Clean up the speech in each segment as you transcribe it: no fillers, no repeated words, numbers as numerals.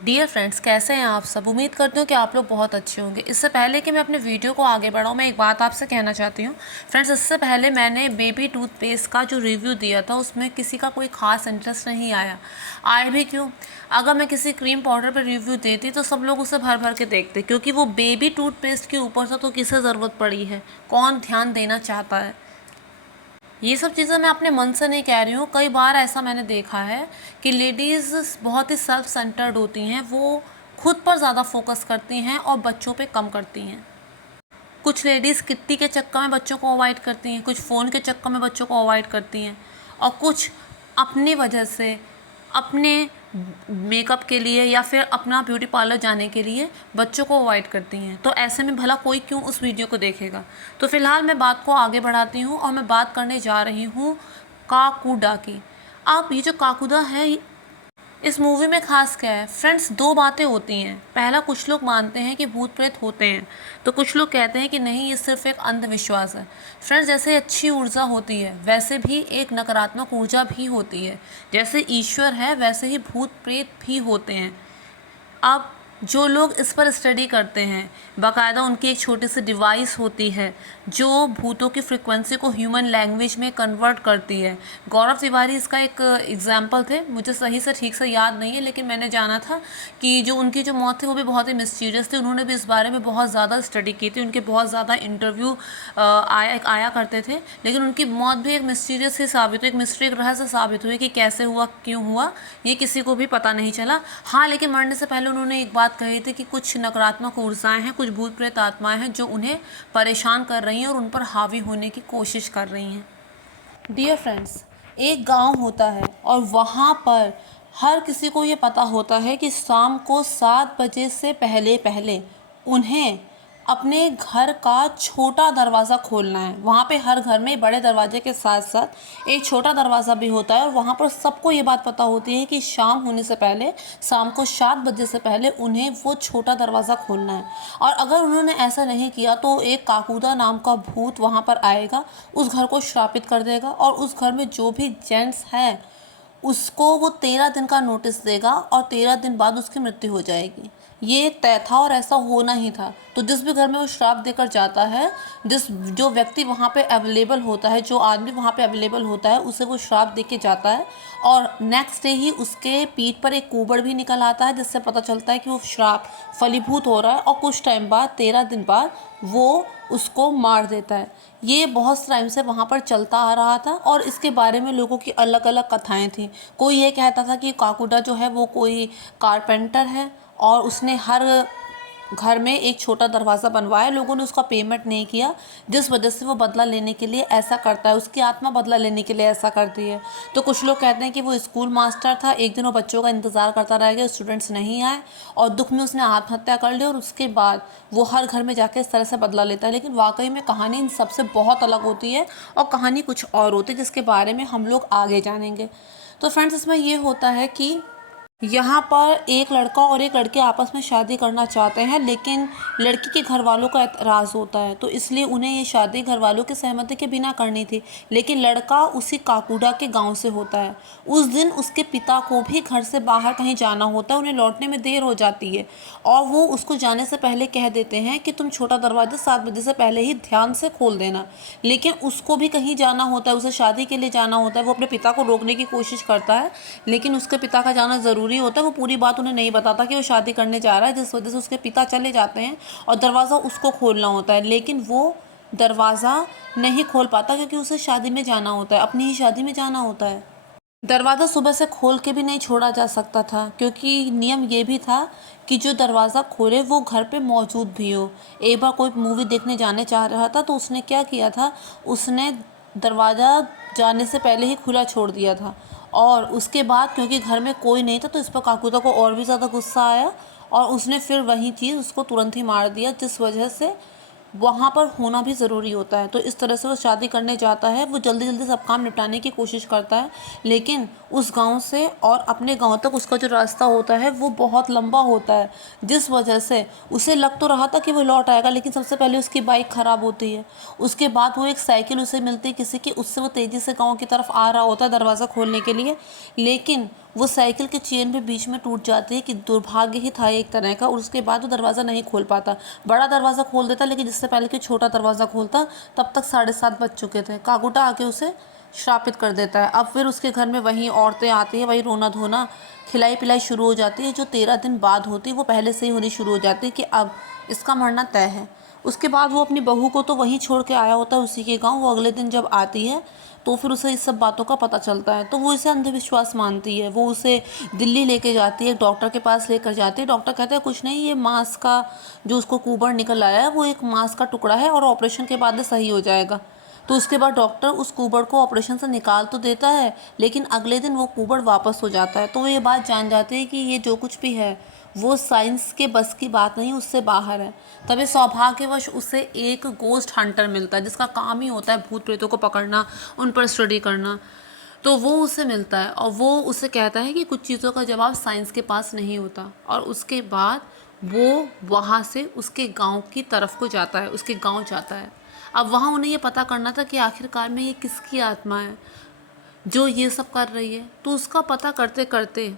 Dear friends, कैसे हैं आप सब। उम्मीद करती हूँ कि आप लोग बहुत अच्छे होंगे। इससे पहले कि मैं अपने वीडियो को आगे बढ़ाऊँ, मैं एक बात आपसे कहना चाहती हूँ। फ्रेंड्स, इससे पहले मैंने बेबी टूथपेस्ट का जो रिव्यू दिया था उसमें किसी का कोई ख़ास इंटरेस्ट नहीं आया। आए भी क्यों? अगर मैं किसी क्रीम पाउडर पर रिव्यू देती तो सब लोग उसे भर भर के देखते, क्योंकि वो बेबी टूथपेस्ट के ऊपर था तो किसे ज़रूरत पड़ी है, कौन ध्यान देना चाहता है। ये सब चीज़ें मैं अपने मन से नहीं कह रही हूँ। कई बार ऐसा मैंने देखा है कि लेडीज़ बहुत ही सेल्फ सेंटर्ड होती हैं, वो खुद पर ज़्यादा फोकस करती हैं और बच्चों पे कम करती हैं। कुछ लेडीज़ किट्टी के चक्कर में बच्चों को अवॉइड करती हैं, कुछ फ़ोन के चक्कर में बच्चों को अवॉइड करती हैं, और कुछ अपनी वजह से, अपने मेकअप के लिए या फिर अपना ब्यूटी पार्लर जाने के लिए बच्चों को अवॉइड करती हैं। तो ऐसे में भला कोई क्यों उस वीडियो को देखेगा। तो फ़िलहाल मैं बात को आगे बढ़ाती हूँ और मैं बात करने जा रही हूँ काकुडा की। आप ये जो काकुडा है, इस मूवी में खास क्या है फ्रेंड्स? दो बातें होती हैं। पहला, कुछ लोग मानते हैं कि भूत प्रेत होते हैं, तो कुछ लोग कहते हैं कि नहीं, ये सिर्फ एक अंधविश्वास है। फ्रेंड्स, जैसे अच्छी ऊर्जा होती है वैसे भी एक नकारात्मक ऊर्जा भी होती है। जैसे ईश्वर है वैसे ही भूत प्रेत भी होते हैं। अब जो लोग इस पर स्टडी करते हैं, बाकायदा उनकी एक छोटी सी डिवाइस होती है जो भूतों की फ्रिक्वेंसी को ह्यूमन लैंग्वेज में कन्वर्ट करती है। गौरव तिवारी इसका एक एग्जाम्पल थे, मुझे सही से ठीक से याद नहीं है, लेकिन मैंने जाना था कि जो उनकी जो मौत थी वो भी बहुत ही मिस्टीरियस थी। उन्होंने भी इस बारे में बहुत ज़्यादा स्टडी की थी, उनके बहुत ज़्यादा इंटरव्यू आया करते थे, लेकिन उनकी मौत भी एक मिस्टीरियस ही साबित हुई, एक मिस्ट्री, एक रहस्य साबित हुई कि कैसे हुआ, क्यों हुआ, ये किसी को भी पता नहीं चला। हाँ, लेकिन मरने से पहले उन्होंने एक बात कही थी कि कुछ नकारात्मक ऊर्जाएं हैं, कुछ भूत प्रेत आत्माएं हैं जो उन्हें परेशान कर रही हैं और उन पर हावी होने की कोशिश कर रही हैं। डियर फ्रेंड्स, एक गांव होता है और वहाँ पर हर किसी को ये पता होता है कि शाम को 7 बजे से पहले पहले उन्हें अपने घर का छोटा दरवाज़ा खोलना है। वहाँ पे हर घर में बड़े दरवाजे के साथ साथ एक छोटा दरवाज़ा भी होता है, और वहाँ पर सबको ये बात पता होती है कि शाम होने से पहले, शाम को 7 बजे से पहले उन्हें वो छोटा दरवाज़ा खोलना है। और अगर उन्होंने ऐसा नहीं किया तो एक काकुदा नाम का भूत वहाँ पर आएगा, उस घर को श्रापित कर देगा, और उस घर में जो भी जेंट्स हैं उसको वो 13 दिन का नोटिस देगा और 13 दिन बाद उसकी मृत्यु हो जाएगी। ये तय था और ऐसा होना ही था। तो जिस भी घर में वो श्राप देकर जाता है, जो व्यक्ति वहाँ पे अवेलेबल होता है, जो आदमी वहाँ पे अवेलेबल होता है, उसे वो श्राप दे के जाता है, और नेक्स्ट डे ही उसके पीठ पर एक कुबड़ भी निकल आता है, जिससे पता चलता है कि वो श्राप फलीभूत हो रहा है, और कुछ टाइम बाद, 13 दिन बाद, वो उसको मार देता है। ये बहुत टाइम से वहाँ पर चलता आ रहा था, और इसके बारे में लोगों की अलग अलग कथाएं थी। कोई ये कहता था कि काकुडा जो है वो कोई कारपेंटर है और उसने हर घर में एक छोटा दरवाज़ा बनवाया, लोगों ने उसका पेमेंट नहीं किया, जिस वजह से वो बदला लेने के लिए ऐसा करता है, उसकी आत्मा बदला लेने के लिए ऐसा करती है। तो कुछ लोग कहते हैं कि वो स्कूल मास्टर था, एक दिन वो बच्चों का इंतज़ार करता रह गया, स्टूडेंट्स नहीं आए, और दुख में उसने आत्महत्या कर ली, और उसके बाद वो हर घर में जाके इस तरह से बदला लेता है। लेकिन वाकई में कहानी इन सबसे बहुत अलग होती है, और कहानी कुछ और होती है जिसके बारे में हम लोग आगे जानेंगे। तो फ्रेंड्स, इसमें ये होता है कि यहाँ पर एक लड़का और एक लड़की आपस में शादी करना चाहते हैं, लेकिन लड़की के घर वालों का एतराज़ होता है, तो इसलिए उन्हें ये शादी घर वालों की सहमति के बिना करनी थी। लेकिन लड़का उसी काकुडा के गांव से होता है। उस दिन उसके पिता को भी घर से बाहर कहीं जाना होता है, उन्हें लौटने में देर हो जाती है, और वो उसको जाने से पहले कह देते हैं कि तुम छोटा दरवाज़ा 7 बजे से पहले ही ध्यान से खोल देना। लेकिन उसको भी कहीं जाना होता है, उसे शादी के लिए जाना होता है। वो अपने पिता को रोकने की कोशिश करता है, लेकिन उसके पिता का जाना ज़रूरी होता है। वो पूरी बात उन्हें नहीं बताता कि वो शादी करने जा रहा है, जिस वजह से उसके पिता चले जाते हैं और दरवाज़ा उसको खोलना होता है। लेकिन वो दरवाज़ा नहीं खोल पाता क्योंकि उसे शादी में जाना होता है, अपनी ही शादी में जाना होता है। दरवाज़ा सुबह से खोल के भी नहीं छोड़ा जा सकता था, क्योंकि नियम ये भी था कि जो दरवाज़ा खोले वो घर पे मौजूद भी हो। एक बार कोई मूवी देखने जाने चाह रहा था, तो उसने क्या किया था, उसने दरवाज़ा जाने से पहले ही खुला छोड़ दिया था, और उसके बाद क्योंकि घर में कोई नहीं था तो इस पर काकुता को और भी ज़्यादा गुस्सा आया, और उसने फिर वही चीज़ उसको तुरंत ही मार दिया, जिस वजह से वहाँ पर होना भी ज़रूरी होता है। तो इस तरह से वो शादी करने जाता है, वो जल्दी जल्दी सब काम निपटाने की कोशिश करता है, लेकिन उस गांव से और अपने गांव तक उसका जो रास्ता होता है वो बहुत लंबा होता है, जिस वजह से उसे लग तो रहा था कि वो लौट आएगा, लेकिन सबसे पहले उसकी बाइक ख़राब होती है। उसके बाद वो एक साइकिल उसे मिलती है किसी की, उससे वो तेज़ी से गाँव की तरफ आ रहा होता है दरवाज़ा खोलने के लिए, लेकिन वो साइकिल के चेन पे बीच में टूट जाती है कि दुर्भाग्य ही था एक तरह का, और उसके बाद वो दरवाज़ा नहीं खोल पाता। बड़ा दरवाज़ा खोल देता, लेकिन जिससे पहले कि छोटा दरवाज़ा खोलता तब तक 7:30 बज चुके थे। काकुटा आके उसे श्रापित कर देता है। अब फिर उसके घर में वही औरतें आती हैं, वही रोना धोना, खिलाई पिलाई शुरू हो जाती है। जो 13 दिन बाद होती है वो पहले से ही होनी शुरू हो जाती है कि अब इसका मरना तय है। उसके बाद वो अपनी बहू को तो वहीं छोड़ के आया होता है उसी के गाँव। वो अगले दिन जब आती है तो फिर उसे इस सब बातों का पता चलता है, तो वो इसे अंधविश्वास मानती है। वो उसे दिल्ली लेके जाती है, डॉक्टर के पास लेकर जाती है। डॉक्टर कहता है कुछ नहीं, ये मांस का जो उसको कुबड़ निकल आया है वो एक मांस का टुकड़ा है और ऑपरेशन के बाद सही हो जाएगा। तो उसके बाद डॉक्टर उस कुबड़ को ऑपरेशन से निकाल तो देता है, लेकिन अगले दिन वो कुबड़ वापस हो जाता है। तो वो ये बात जान जाते हैं कि ये जो कुछ भी है वो साइंस के बस की बात नहीं, उससे बाहर है। तभी सौभाग्यवश उसे एक गोस्ट हंटर मिलता है जिसका काम ही होता है भूत प्रेतों को पकड़ना, उन पर स्टडी करना। तो वो उसे मिलता है और वो उसे कहता है कि कुछ चीज़ों का जवाब साइंस के पास नहीं होता, और उसके बाद वो वहाँ से उसके गांव की तरफ को जाता है, उसके गांव जाता है। अब वहाँ उन्हें ये पता करना था कि आखिरकार में ये किसकी आत्मा है जो ये सब कर रही है। तो उसका पता करते करते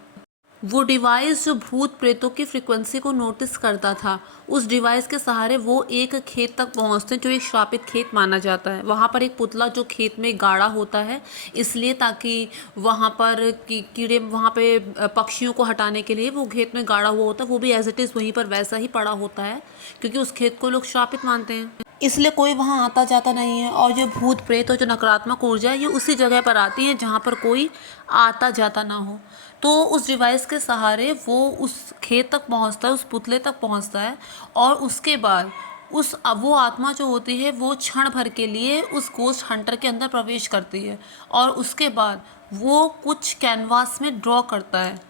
वो डिवाइस जो भूत प्रेतों की फ्रिक्वेंसी को नोटिस करता था, उस डिवाइस के सहारे वो एक खेत तक पहुंचते हैं जो एक श्रापित खेत माना जाता है। वहाँ पर एक पुतला जो खेत में गाड़ा होता है, इसलिए ताकि वहाँ पर कीड़े, वहाँ पे पक्षियों को हटाने के लिए वो खेत में गाड़ा हुआ होता है। वो भी एज इट इज़ वहीं पर वैसा ही पड़ा होता है, क्योंकि उस खेत को लोग श्रापित मानते हैं, इसलिए कोई वहाँ आता जाता नहीं है। और जो भूत प्रेत और जो नकारात्मक ऊर्जा है ये उसी जगह पर आती है जहाँ पर कोई आता जाता ना हो। तो उस डिवाइस के सहारे वो उस खेत तक पहुँचता है, उस पुतले तक पहुँचता है, और उसके बाद वो आत्मा जो होती है वो क्षण भर के लिए उस गोस्ट हंटर के अंदर प्रवेश करती है, और उसके बाद वो कुछ कैनवास में ड्रॉ करता है।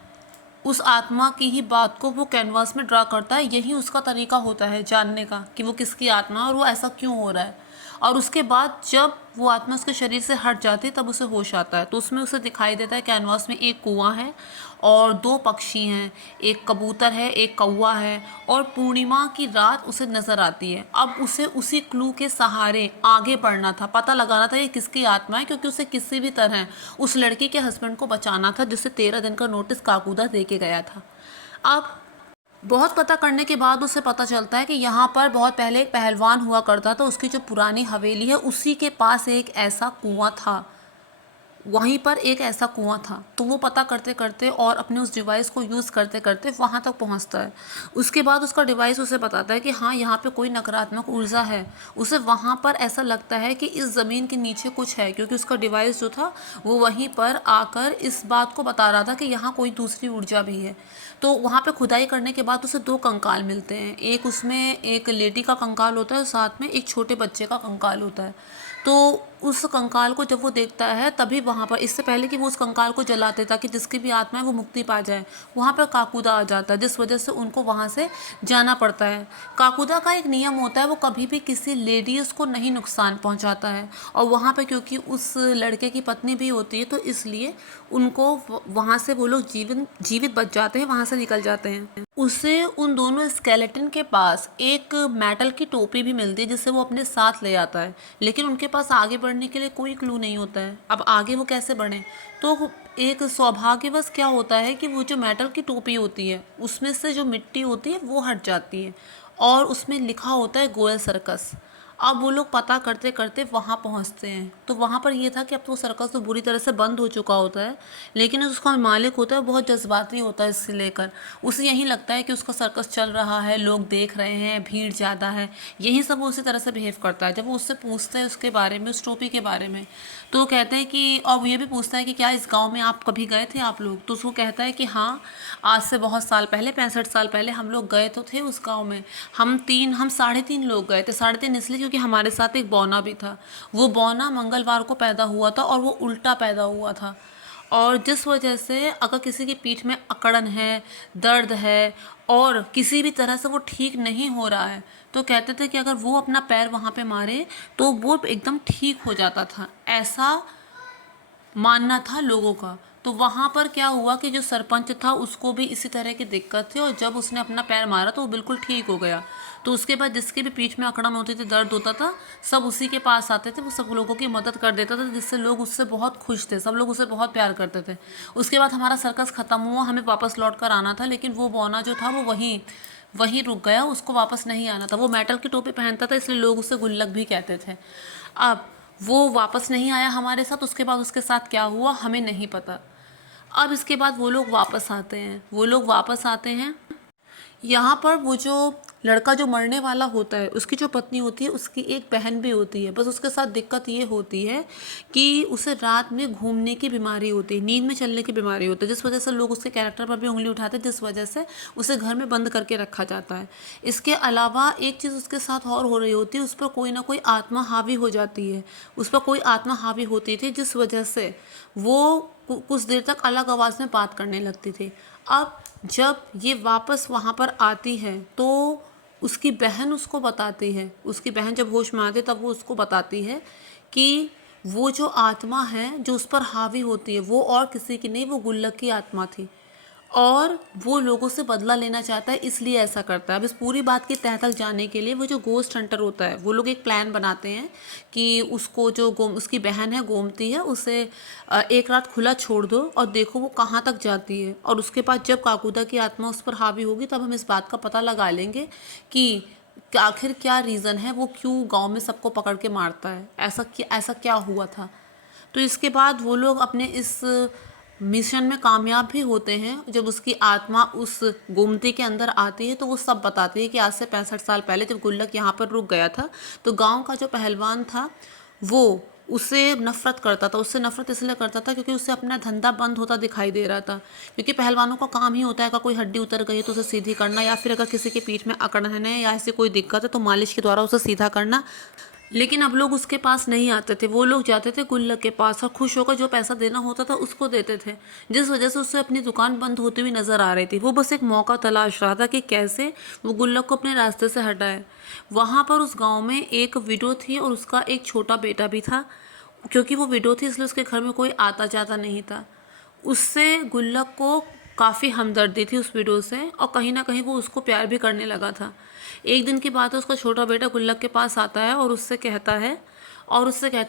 उस आत्मा की ही बात को वो कैनवास में ड्रा करता है। यही उसका तरीका होता है जानने का कि वो किसकी आत्मा है और वो ऐसा क्यों हो रहा है। और उसके बाद जब वो आत्मा उसके शरीर से हट जाती है तब उसे होश आता है। तो उसमें उसे दिखाई देता है कैनवास में एक कुआं है और 2 पक्षी हैं, एक कबूतर है, एक कौवा है, और पूर्णिमा की रात उसे नज़र आती है। अब उसे उसी क्लू के सहारे आगे बढ़ना था, पता लगाना था ये किसकी आत्मा है, क्योंकि उसे किसी भी तरह उस लड़की के हस्बैंड को बचाना था जिसे 13 दिन का नोटिस काकूदा दे के गया था। अब बहुत पता करने के बाद उसे पता चलता है कि यहाँ पर बहुत पहले एक पहलवान हुआ करता था, उसकी जो पुरानी हवेली है उसी के पास एक ऐसा कुआं था, वहीं पर एक ऐसा कुआं था। तो वो पता करते करते और अपने उस डिवाइस को यूज़ करते करते वहाँ तक पहुँचता है। उसके बाद उसका डिवाइस उसे बताता है कि हाँ यहाँ पे कोई नकारात्मक ऊर्जा है। उसे वहाँ पर ऐसा लगता है कि इस ज़मीन के नीचे कुछ है, क्योंकि उसका डिवाइस जो था वो वहीं पर आकर इस बात को बता रहा था कि यहाँ कोई दूसरी ऊर्जा भी है। तो वहाँ पे खुदाई करने के बाद उसे 2 कंकाल मिलते हैं। एक उसमें एक लेडी का कंकाल होता है, साथ में एक छोटे बच्चे का कंकाल होता है। तो उस कंकाल को जब वो देखता है तभी वहाँ पर, इससे पहले कि वो उस कंकाल को जलाते ताकि जिसकी भी आत्मा है वो मुक्ति पा जाए, वहाँ पर काकूदा आ जाता है, जिस वजह से उनको वहाँ से जाना पड़ता है। काकूदा का एक नियम होता है, वो कभी भी किसी लेडीज़ को नहीं नुकसान पहुँचाता है, और वहाँ पर क्योंकि उस लड़के की पत्नी भी होती है तो इसलिए उनको वहाँ से वो लोग जीवित बच जाते हैं, वहाँ से निकल जाते हैं। उसे उन दोनों स्केलेटन के पास एक मेटल की टोपी भी मिलती है जिसे वो अपने साथ ले आता है, लेकिन उनके पास आगे बढ़ने के लिए कोई क्लू नहीं होता है। अब आगे वो कैसे बढ़ें? तो एक सौभाग्यवश क्या होता है कि वो जो मेटल की टोपी होती है उसमें से जो मिट्टी होती है वो हट जाती है, और उसमें लिखा होता है गोयल सर्कस। अब वो लोग पता करते करते वहाँ पहुँचते हैं। तो वहाँ पर ये था कि अब तो सर्कस तो बुरी तरह से बंद हो चुका होता है, लेकिन उसका मालिक होता है बहुत जज्बाती होता है इससे लेकर। उसे यही लगता है कि उसका सर्कस चल रहा है, लोग देख रहे हैं, भीड़ ज़्यादा है, यही सब वो उसी तरह से बिहेव करता है। जब वो उससे पूछते हैं उसके बारे में, उस टोपी के बारे में, तो वो कहते हैं कि, और वो ये भी पूछता है कि क्या इस गाँव में आप कभी गए थे आप लोग? तो उसको कहता है कि हाँ, आज से बहुत साल पहले, 65 साल पहले हम लोग गए तो थे उस गाँव में। हम 3.5 लोग गए थे। 3.5 इसलिए क्योंकि हमारे साथ एक बौना भी था। वो बौना मंगलवार को पैदा हुआ था और वो उल्टा पैदा हुआ था, और जिस वजह से अगर किसी की पीठ में अकड़न है, दर्द है और किसी भी तरह से वो ठीक नहीं हो रहा है, तो कहते थे कि अगर वो अपना पैर वहाँ पे मारे तो वो एकदम ठीक हो जाता था, ऐसा मानना था लोगों का। तो वहाँ पर क्या हुआ कि जो सरपंच था उसको भी इसी तरह की दिक्कत थी, और जब उसने अपना पैर मारा तो वो बिल्कुल ठीक हो गया। तो उसके बाद जिसके भी पीठ में अकड़न होती थी, दर्द होता था, सब उसी के पास आते थे, वो सब लोगों की मदद कर देता था, जिससे लोग उससे बहुत खुश थे, सब लोग उससे बहुत प्यार करते थे। उसके बाद हमारा सर्कस ख़त्म हुआ, हमें वापस लौट कर आना था, लेकिन वो बौना जो था वो वहीं रुक गया, उसको वापस नहीं आना था। वो मेटल की टोपी पहनता था, इसलिए लोग उसे गुल्लक भी कहते थे। अब वो वापस नहीं आया हमारे साथ, उसके बाद उसके साथ क्या हुआ हमें नहीं पता। अब इसके बाद वो लोग वापस आते हैं। यहाँ पर वो जो लड़का जो मरने वाला होता है, उसकी जो पत्नी होती है, उसकी एक बहन भी होती है। बस उसके साथ दिक्कत ये होती है कि उसे रात में घूमने की बीमारी होती है, नींद में चलने की बीमारी होती है, जिस वजह से लोग उसके कैरेक्टर पर भी उंगली उठाते हैं, जिस वजह से उसे घर में बंद करके रखा जाता है। इसके अलावा एक चीज़ उसके साथ और हो रही होती है, उस पर कोई ना कोई आत्मा हावी हो जाती है, उस पर कोई आत्मा हावी होती थी, जिस वजह से वो कुछ देर तक अलग आवाज़ में बात करने लगती थी। अब जब ये वापस वहाँ पर आती है तो उसकी बहन उसको बताती है, उसकी बहन जब होश में आती है तब वो उसको बताती है कि वो जो आत्मा है जो उस पर हावी होती है वो और किसी की नहीं, वो गुल्लक की आत्मा थी, और वो लोगों से बदला लेना चाहता है, इसलिए ऐसा करता है। अब इस पूरी बात की तह तक जाने के लिए वो जो गोस्ट हंटर होता है, वो लोग एक प्लान बनाते हैं कि उसको जो उसकी बहन है गोमती है, उसे एक रात खुला छोड़ दो और देखो वो कहाँ तक जाती है, और उसके बाद जब काकूदा की आत्मा उस पर हावी होगी तब हम इस बात का पता लगा लेंगे कि आखिर क्या रीज़न है, वो क्यों गांव में सबको पकड़ के मारता है, ऐसा क्या हुआ था। तो इसके बाद वो लोग अपने इस मिशन में कामयाब भी होते हैं। जब उसकी आत्मा उस गोमती के अंदर आती है तो वो सब बताती है कि आज से 65 साल पहले जब गुल्लक यहाँ पर रुक गया था, तो गांव का जो पहलवान था वो उससे नफ़रत करता था। उससे नफ़रत इसलिए करता था क्योंकि उससे अपना धंधा बंद होता दिखाई दे रहा था, क्योंकि पहलवानों का काम ही होता है अगर कोई हड्डी उतर गई है तो उसे सीधी करना, या फिर अगर किसी के पीठ में अकड़न है या ऐसी कोई दिक्कत है तो मालिश के द्वारा उसे सीधा करना। लेकिन अब लोग उसके पास नहीं आते थे, वो लोग जाते थे गुल्लक के पास और खुश होकर जो पैसा देना होता था उसको देते थे, जिस वजह से उससे अपनी दुकान बंद होती हुई नज़र आ रही थी। वो बस एक मौका तलाश रहा था कि कैसे वो गुल्लक को अपने रास्ते से हटाए। वहाँ पर उस गांव में एक विडो थी और उसका एक छोटा बेटा भी था। क्योंकि वो विडो थी इसलिए उसके घर में कोई आता जाता नहीं था। उससे गुल्लक को काफ़ी हमदर्दी थी उस विडो से, और कहीं ना कहीं वो उसको प्यार भी करने लगा था। एक दिन की बात है, उसका छोटा बेटा गुल्लक के पास आता है और उससे कहता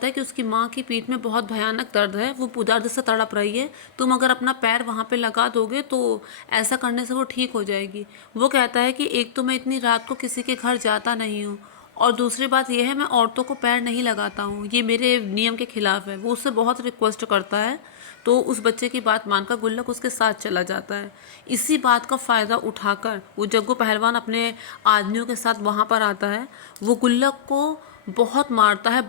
है कि उसकी माँ की पीठ में बहुत भयानक दर्द है, वो दर्द से तड़प रही है, तुम अगर अपना पैर वहाँ पे लगा दोगे तो ऐसा करने से वो ठीक हो जाएगी। वो कहता है कि एक तो मैं इतनी रात को किसी के घर जाता नहीं हूँ, और दूसरी बात यह है मैं औरतों को पैर नहीं लगाता हूँ, ये मेरे नियम के खिलाफ है। वो उससे बहुत रिक्वेस्ट करता है, तो उस बच्चे की बात मानकर गुल्लक उसके साथ चला जाता है। इसी बात का फ़ायदा उठाकर वो जग्गू पहलवान अपने आदमियों के साथ वहाँ पर आता है। वो गुल्लक को बहुत मारता है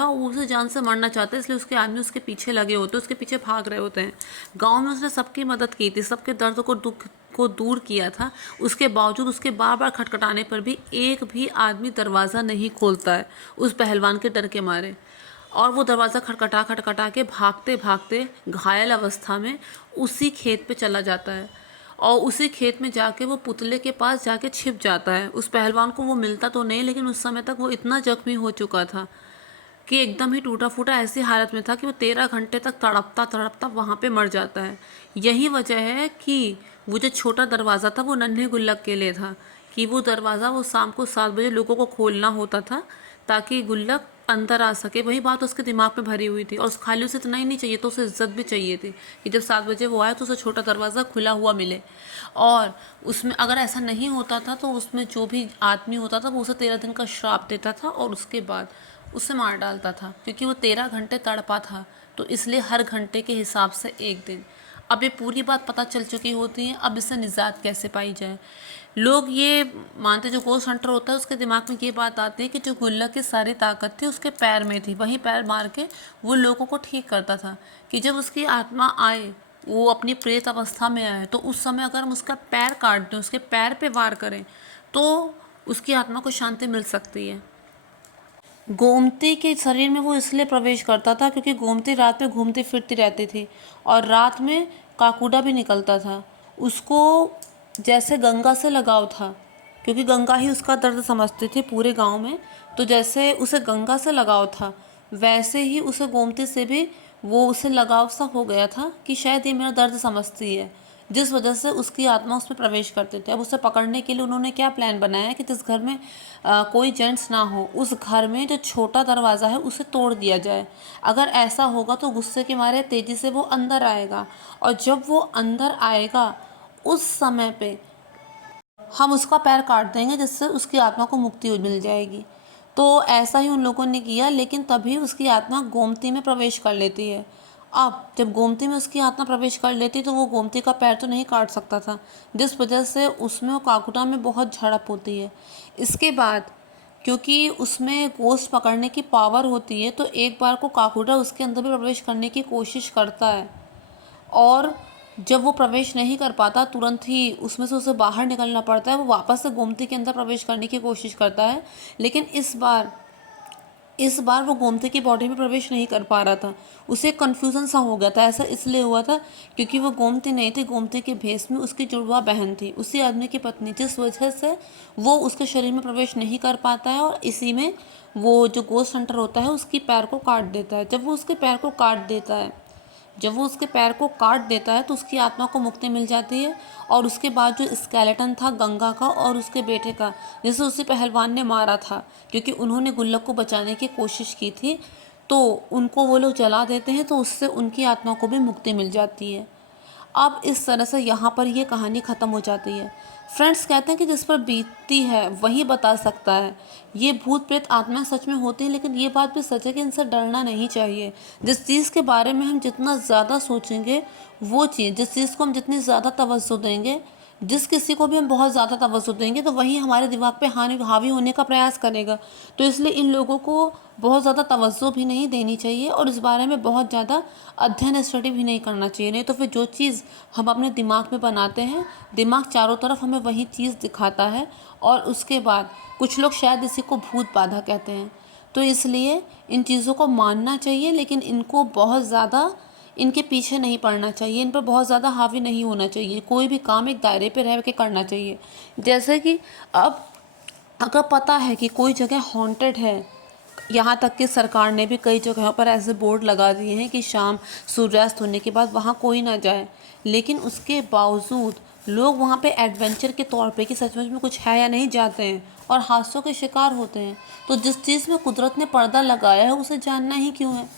और वो उसे जान से मारना चाहता है, इसलिए उसके आदमी उसके पीछे लगे होते हैं, उसके पीछे भाग रहे होते हैं। गांव में उसने सबकी मदद की थी, सबके दर्द को दुख को दूर किया था, उसके बावजूद उसके बार बार खटखटाने पर भी एक भी आदमी दरवाज़ा नहीं खोलता है उस पहलवान के डर के मारे। और वो दरवाज़ा खटखटा के भागते भागते घायल अवस्था में उसी खेत पे चला जाता है, और उसी खेत में जाके वो पुतले के पास जाके छिप जाता है। उस पहलवान को वो मिलता तो नहीं, लेकिन उस समय तक वो इतना जख्मी हो चुका था कि एकदम ही टूटा फूटा ऐसी हालत में था कि वो 13 घंटे तक तड़पता तड़पता वहाँ पे मर जाता है। यही वजह है कि वो जो छोटा दरवाज़ा था वो नन्हे गुल्लक के लिए था, कि वो दरवाज़ा वो शाम को 7 बजे लोगों को खोलना होता था ताकि गुल्लक अंदर आ सके। वही बात उसके दिमाग में भरी हुई थी, और खाली उसे इतना ही नहीं चाहिए तो उसे इज्जत भी चाहिए थी कि जब 7 बजे वो आए तो उसे छोटा दरवाज़ा खुला हुआ मिले। और उसमें अगर ऐसा नहीं होता था तो उसमें जो भी आदमी होता था वो उसे 13 दिन का श्राप देता था और उसके बाद उसे मार डालता था, क्योंकि वो 13 घंटे तड़पा था, तो इसलिए हर घंटे के हिसाब से एक दिन। अब ये पूरी बात पता चल चुकी होती है, अब इससे निजात कैसे पाई जाए। लोग ये मानते, जो गोस्ट हंटर होता है उसके दिमाग में ये बात आती है कि जो गुल्लक की सारी ताकत थी उसके पैर में थी, वही पैर मार के वो लोगों को ठीक करता था, कि जब उसकी आत्मा आए, वो अपनी प्रेत अवस्था में आए, तो उस समय अगर हम उसका पैर काट दें, उसके पैर पे वार करें, तो उसकी आत्मा को शांति मिल सकती है। गोमती के शरीर में वो इसलिए प्रवेश करता था क्योंकि गोमती रात में घूमती फिरती रहती थी और रात में काकुडा भी निकलता था। उसको जैसे गंगा से लगाव था, क्योंकि गंगा ही उसका दर्द समझती थी पूरे गांव में। तो जैसे उसे गंगा से लगाव था, वैसे ही उसे गोमती से भी वो उसे लगाव सा हो गया था कि शायद ये मेरा दर्द समझती है, जिस वजह से उसकी आत्मा उसमें प्रवेश करते थे। अब उसे पकड़ने के लिए उन्होंने क्या प्लान बनाया कि जिस घर में कोई जेंट्स ना हो, उस घर में जो छोटा दरवाज़ा है उसे तोड़ दिया जाए। अगर ऐसा होगा तो गुस्से के मारे तेज़ी से वो अंदर आएगा, और जब वो अंदर आएगा उस समय पे हम उसका पैर काट देंगे, जिससे उसकी आत्मा को मुक्ति मिल जाएगी। तो ऐसा ही उन लोगों ने किया, लेकिन तभी उसकी आत्मा गोमती में प्रवेश कर लेती है। अब जब गोमती में उसकी आत्मा प्रवेश कर लेती तो वो गोमती का पैर तो नहीं काट सकता था, जिस वजह से उसमें और काकुटा में बहुत झड़प होती है। इसके बाद क्योंकि उसमें गोश्त पकड़ने की पावर होती है, तो एक बार को काकुटा उसके अंदर भी प्रवेश करने की कोशिश करता है, और जब वो प्रवेश नहीं कर पाता, तुरंत ही उसमें से उसे बाहर निकलना पड़ता है। वो वापस से गोमती के अंदर प्रवेश करने की कोशिश करता है, लेकिन इस बार वो गोमती की बॉडी में प्रवेश नहीं कर पा रहा था। उसे कन्फ्यूज़न सा हो गया था। ऐसा इसलिए हुआ था क्योंकि वो गोमती नहीं थी, गोमती के भेष में उसकी जुड़वा बहन थी, उसी आदमी की पत्नी, जिस वजह से वो उसके शरीर में प्रवेश नहीं कर पाता है। और इसी में वो जो गोस्ट हंटर होता है उसकी पैर को काट देता है। जब वो उसके पैर को काट देता है तो उसकी आत्मा को मुक्ति मिल जाती है। और उसके बाद जो स्केलेटन था गंगा का और उसके बेटे का, जिसे उसी पहलवान ने मारा था क्योंकि उन्होंने गुल्लक को बचाने की कोशिश की थी, तो उनको वो लोग जला देते हैं, तो उससे उनकी आत्मा को भी मुक्ति मिल जाती है। अब इस तरह से यहाँ पर ये कहानी ख़त्म हो जाती है। फ्रेंड्स, कहते हैं कि जिस पर बीतती है वही बता सकता है। ये भूत प्रेत आत्माएं सच में होती हैं, लेकिन ये बात भी सच है कि इनसे डरना नहीं चाहिए। जिस चीज़ के बारे में हम जितना ज़्यादा सोचेंगे, वो चीज़, जिस चीज़ को हम जितनी ज़्यादा तवज्जो देंगे, जिस किसी को भी हम बहुत ज़्यादा तवज्जो देंगे, तो वही हमारे दिमाग पे हावी होने का प्रयास करेगा। तो इसलिए इन लोगों को बहुत ज़्यादा तवज्जो भी नहीं देनी चाहिए और इस बारे में बहुत ज़्यादा अध्ययन स्टडी भी नहीं करना चाहिए। नहीं तो फिर जो चीज़ हम अपने दिमाग में बनाते हैं, दिमाग चारों तरफ हमें वही चीज़ दिखाता है, और उसके बाद कुछ लोग शायद इसी को भूत बाधा कहते हैं। तो इसलिए इन चीज़ों को मानना चाहिए, लेकिन इनको बहुत ज़्यादा, इनके पीछे नहीं पड़ना चाहिए, इन पर बहुत ज़्यादा हावी नहीं होना चाहिए। कोई भी काम एक दायरे पे रह के करना चाहिए। जैसे कि अब अगर पता है कि कोई जगह हॉन्टेड है, यहाँ तक कि सरकार ने भी कई जगहों पर ऐसे बोर्ड लगा दिए हैं कि शाम सूर्यास्त होने के बाद वहाँ कोई ना जाए, लेकिन उसके बावजूद लोग वहाँ पे एडवेंचर के तौर पे कि सचमुच में कुछ है या नहीं जाते हैं और हादसों के शिकार होते हैं। तो जिस चीज़ में कुदरत ने पर्दा लगाया है उसे जानना ही क्यों है।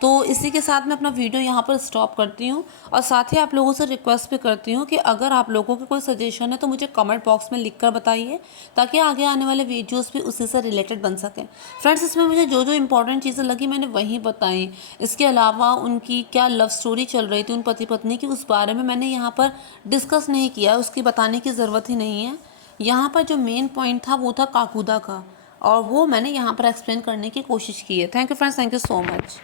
तो इसी के साथ मैं अपना वीडियो यहाँ पर स्टॉप करती हूँ, और साथ ही आप लोगों से रिक्वेस्ट भी करती हूँ कि अगर आप लोगों के कोई सजेशन है तो मुझे कमेंट बॉक्स में लिख कर बताइए, ताकि आगे आने वाले वीडियोस भी उसी से रिलेटेड बन सकें। फ्रेंड्स, इसमें मुझे जो जो इंपॉर्टेंट चीज़ें लगी मैंने वही बताई। इसके अलावा उनकी क्या लव स्टोरी चल रही थी उन पति पत्नी की, उस बारे में मैंने यहाँ पर डिस्कस नहीं किया, उसकी बताने की ज़रूरत ही नहीं है। यहाँ पर जो मेन पॉइंट था वो था काकुदा का, और वो मैंने यहाँ पर एक्सप्लेन करने की कोशिश की है। Thank you friends, thank you so much.